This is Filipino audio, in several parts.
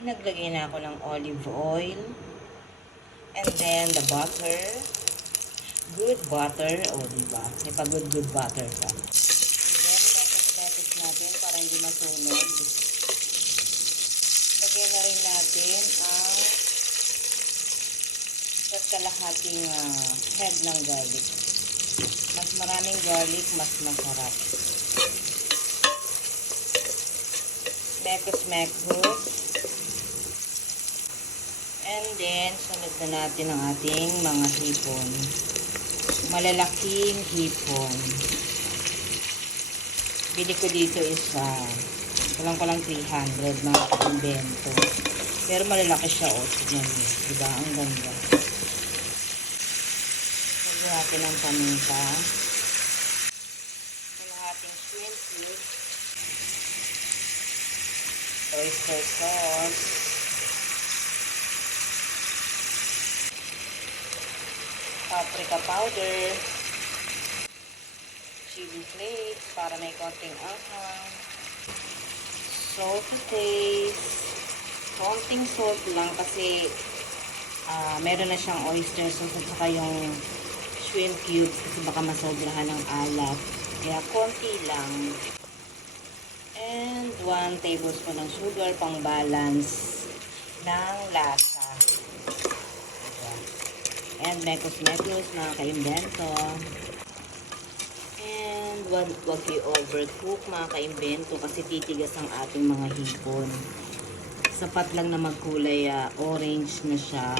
Naglagay na ako ng olive oil. And then, the butter. Good butter. O, diba? May pag-good butter pa. And then, lettuce natin para hindi masunog. Lagyan na rin natin ang kalahating head ng garlic. Mas maraming garlic, mas masarap. Mekos. And then, sunod na natin ang ating mga hipon. Malalaking hipon. Bili ko dito is kulang 300 mga ka-invento. Pero malalaki siya, o. Tignan niyo. Diba? Ang ganda. Lagyan natin ang paminta. Kalahating shrimp cubes. Oyster sauce. Paprika powder. Chili flakes para may konting anghang. Salt to taste. Konting salt lang kasi meron na siyang oyster sauce at saka yung shrimp cubes kasi baka masobrahan ng alat. Kaya konti lang. And 1 tablespoon ng sugar pang balance ng lasa. And mekos mga ka-invento. And wag i-overcook mga ka-invento kasi titigas ang ating mga hipon. Sapat lang na magkulay orange na siya.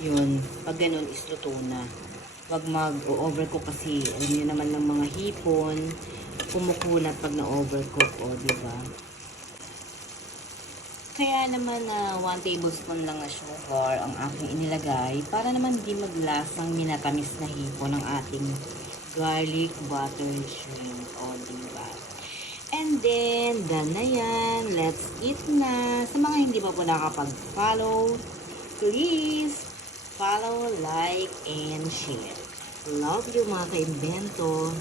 Yun, pag ganun is luto na. Wag mag-overcook kasi alam niyo naman ng mga hipon kumukulat pag na-overcook, o diba? Kaya naman 1 tablespoon lang na sugar ang aking inilagay para naman di maglasang minatamis na hipon ng ating garlic butter shrimp, o diba? And then, done na yan. Let's eat na. Sa mga hindi pa po nakapag-follow, please follow, like, and share. Love you mga ka-invento.